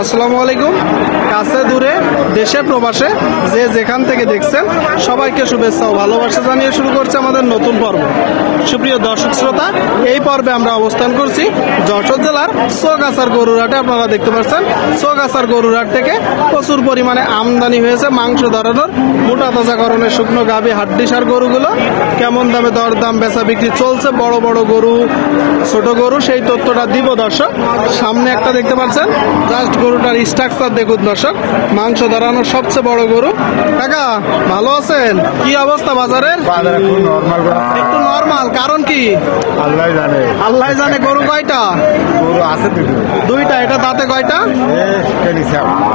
আসসালামু আলাইকুম। কাছে দূরে দেশে প্রবাসে যে যেখান থেকে দেখছেন সবাইকে শুভেচ্ছা ও ভালোবাসা জানিয়ে শুরু করছে আমাদের নতুন পর্ব। সুপ্রিয় দর্শক শ্রোতা, এই পর্বে আমরা অবস্থান করছি যশোর জেলার চৌগাছার গরুরহাটে। আপনারা দেখতে পাচ্ছেন চৌগাছার গরুরহাট থেকে প্রচুর পরিমাণে আমদানি হয়েছে মাংস ধরানোর মোটা তাজাকরণের শুকনো গাভী হাড্ডিসার গরুগুলো কেমন দামে দরদাম বেচা বিক্রি চলছে, বড় বড় গরু ছোট গরু, সেই তথ্যটা দিব দর্শক। সামনে একটা দেখতে পাচ্ছেন, জাস্ট গরুটার স্ট্রাকচার দেখুন দর্শক, মাংস ধরানোর সবচেয়ে বড় গরু। কাকা ভালো আছেন? কি অবস্থা বাজারের? একটু নরমাল, কারণ কি আল্লাহ জানে। গরু কয়টা? দুইটা। এটা দাঁতে কয়টা?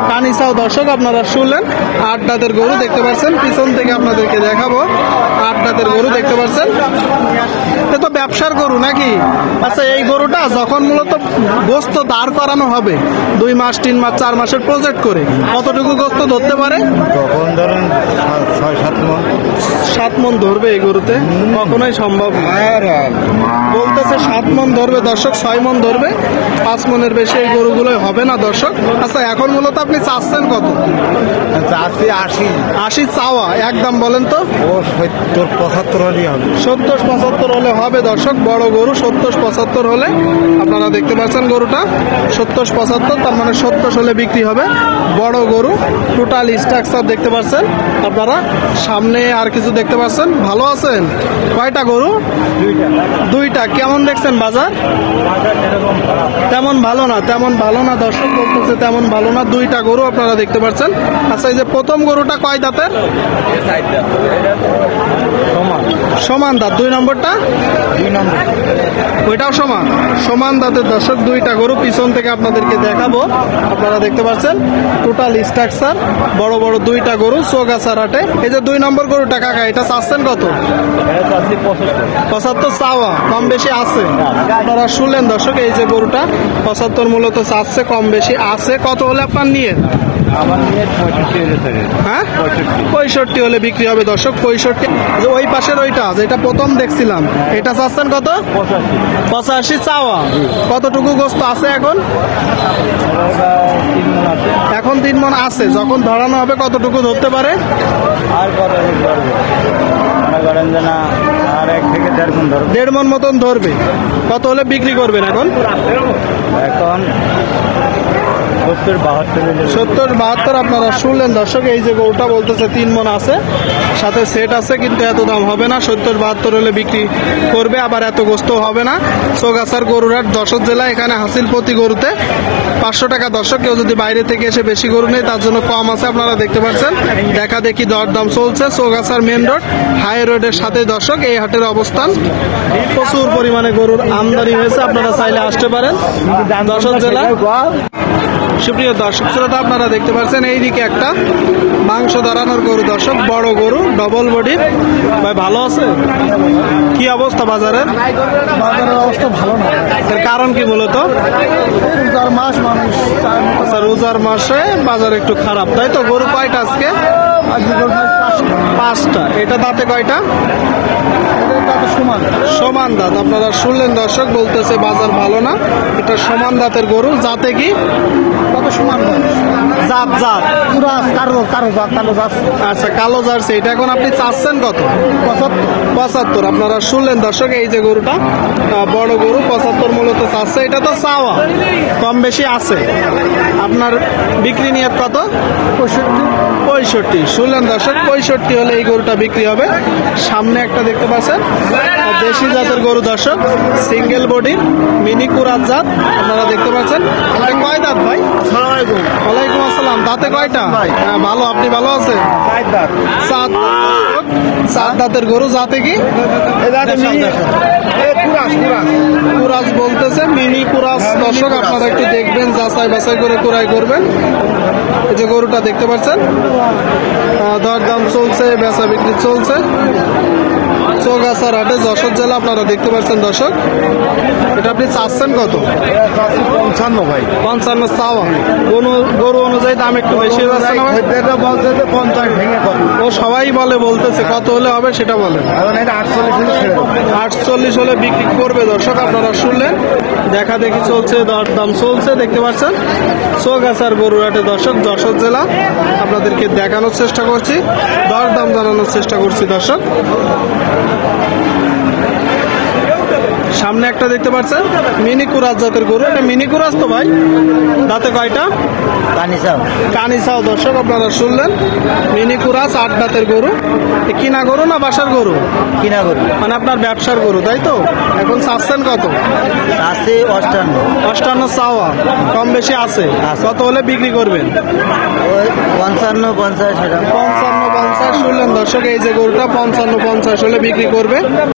কানিসাও দর্শক আপনারা শুনলেন। 8 দাঁতের গরু দেখতে পাচ্ছেন, পিছন থেকে আপনাদেরকে দেখাবো। 8 দাঁতের গরু দেখতে পাচ্ছেন। এটা তো ব্যবসার গরু নাকি? আচ্ছা, এই গরুটা যখন মূলত গোস্ত দাঁড় করানো হবে 2 মাস 3 মাস 4 মাসের প্রজেক্ট করে কতটুকু গোস্ত ধরতে পারে? তখন ধরেন 6-7 মণ। 7 মণ ধরবে এই গরুতে? কখনোই সম্ভব না। বলতেছে 7 মণ ধরবে দর্শক, 6 মণ ধরবে, 5 মণের বেশি এই গরুগুলোই হবে না দর্শক। আচ্ছা, এখন মূলত আপনি চাচ্ছেন কত? চাচ্ছি 80 চাওয়া, একদম বলেন তো। ও 70-75 হলেই হবে। 70-75 হলে হবে দর্শক। বড় গরু 70-75 হলে আপনারা দেখতে পাচ্ছেন গরুটা 70-75, তার মানে 70 হলে বিক্রি হবে। বড় গরু, টোটাল স্ট্রাকচার দেখতে পাচ্ছেন আপনারা। সামনে আর কিছু দেখতে পাচ্ছেন। ভালো আছেন? কয়টা গরু? দুইটা। কেমন দেখছেন বাজার? তেমন ভালো না, তেমন ভালো না দর্শক বলতেছে, তেমন ভালো না। 2টা গরু আপনারা দেখতে পাচ্ছেন। আচ্ছা, এই যে প্রথম গরুটা কয় দাঁতের? সমান দাঁত। 2 নম্বরটা? 2 নম্বর। ওইটাও সমান দাঁতের দর্শক। 2টা গরু পিছন থেকে আপনাদেরকে দেখাবো। আপনারা দেখতে পাচ্ছেন টোটাল স্ট্রাকচার, বড় বড় 2টা গরু চৌগাছার হাটে। এই যে 2 নম্বর গরুটা কাকা, এটা চাচ্ছেন কত? 75 চাওয়া, কম বেশি আছে। আপনারা শুনলেন দর্শক, এই যে গরুটা 75 মূলত চাচ্ছে, কম বেশি আছে। কত হলে আপনার নিয়ে? আমার নিয়ে 65 হ্যাঁ, 65 হলে বিক্রি হবে দর্শক। 65। ওই পাশের ওইটা যেটা প্রথম দেখছিলাম, এটা চাচ্ছেন কত? 85 চাওয়া। কতটুকু গোস্ত আছে এখন? এখন 3 মণ আছে। যখন ধরানো হবে কতটুকু ধরতে পারে? আর কত ধরবে? মনে করেন যে না, আর 1 থেকে 1.5 মণ ধরবে। 1.5 মণ মতন ধরবে। কত হলে বিক্রি করবেন এখন? এখন 70-72 আপনারা শুনলেন দর্শক। এই যে গরুটা বলতেছে 3 মণ আছে, সাথে সেট আছে, কিন্তু এত দাম হবে না। 70-72 হলে বিক্রি করবে, আবার এত গোস্ত হবে না। চৌগাছার গরুরহাট যশোর জেলা। এখানে হাসিল প্রতি গরুতে 500 টাকা দর্শক। কেউ যদি বাইরে থেকে এসে বেশি গরু নেই তার জন্য কম আছে। আপনারা দেখতে পাচ্ছেন দেখা দেখি দরদাম চলছে। চৌগাছার মেন রোড, হাই রোডের সাথে দর্শক এই হাটের অবস্থান। প্রচুর পরিমাণে গরুর আমদানি হয়েছে, আপনারা চাইলে আসতে পারেন যশোর জেলা। সুপ্রিয় দর্শক শ্রোতা, আপনারা দেখতে পাচ্ছেন এইদিকে একটা মাংস ধরানোর গরু দর্শক, বড় গরু, ডবল বডি। ভাই ভালো আছে? কি অবস্থা বাজারের? বাজারের অবস্থা ভালো না। এর কারণ কি মূলত? রোজার মাস, মানুষ। আচ্ছা, রোজার মাসে বাজার একটু খারাপ, তাই তো? গরু কয়টা আজকে? 5টা। এটা দাঁতে কয়টা? সমান দাঁত। আপনারা শুনলেন দর্শক, বলতেছে বাজার ভালো না। এটা সমান দাঁতের গরু। জাতে কি? কত সমান জাত আচ্ছা, কালো জার্সি। এটা এখন আপনি চাচ্ছেন কত? 75। আপনারা শুনলেন দর্শক, এই যে গরুটা বড় গরু, 75 মূলত চাচ্ছে। এটা তো চাওয়া, কম বেশি আছে। আপনার বিক্রি নিয়ে কত? 65। শুনলেন দর্শক, 65 হলে এই গরুটা বিক্রি হবে। সামনে একটা দেখতে পাচ্ছেন দেশি জাতের গরু দর্শক, সিঙ্গেল বডির মিনি কুরাত জাত। আপনারা দেখতে পাচ্ছেন। এটা কয় দাঁত ভাই? ওয়ালাইকুম আসসালাম। দাঁতে কয়টা? হ্যাঁ ভালো, আপনি ভালো আছেন? 7 দাঁতের গরু। জাতে কি? কুরাস বলতেছে, মিনি কুরাস দর্শক। আপনারা একটু দেখবেন, যাচাই বাছাই করে কুরাই করবেন। এই যে গরুটা দেখতে পাচ্ছেন, দরদাম চলছে, বেচা বিক্রি চলছে। চৌগাছার হাটে, যশোর জেলা। আপনারা দেখতে পাচ্ছেন দর্শক, এটা আপনি চাচ্ছেন কত? 55 ভাই। 55 চাওয়া। গরু অনুযায়ী দাম একটু বেশি হয়ে যাচ্ছে না ভাই? এটা বলতে 50 ভেঙে কত? ও সবাই বলতেছে কত হলে হবে সেটা বলেন। এখন এটা 48 হলে ছেড়ে দেবো। 48 হলে বিক্রি করবে দর্শক। আপনারা শুনলেন, দেখা দেখি চলছে, দরদাম চলছে, দেখতে পাচ্ছেন। চৌগাছার গরুর হাটে দর্শক, যশোর জেলা। আপনাদেরকে দেখানোর চেষ্টা করছি, দরদাম জানানোর চেষ্টা করছি দর্শক। সামনে একটা দেখতে পাচ্ছেন মিনি কুরাজ জাতের গরু। এটা মিনি কুরাজ তো ভাই? দাঁতে কয়টা? কানিসাও দর্শক, আপনারা শুনলেন। মিনি কুরাজ 8 দাঁতের গরু। এ কিনা গরু না বাসার গরু? কিনা করি মানে আপনার ব্যবসার গরু, তাই তো? এখন চাচ্ছেন কত? আছে 58। 58 চাওয়া, কম বেশি আছে। কত হলে বিক্রি করবেন? 55 50 সেটা। 55 50 শুনলেন দর্শক, এই যে গরুটা 55 50 হলে বিক্রি করবে।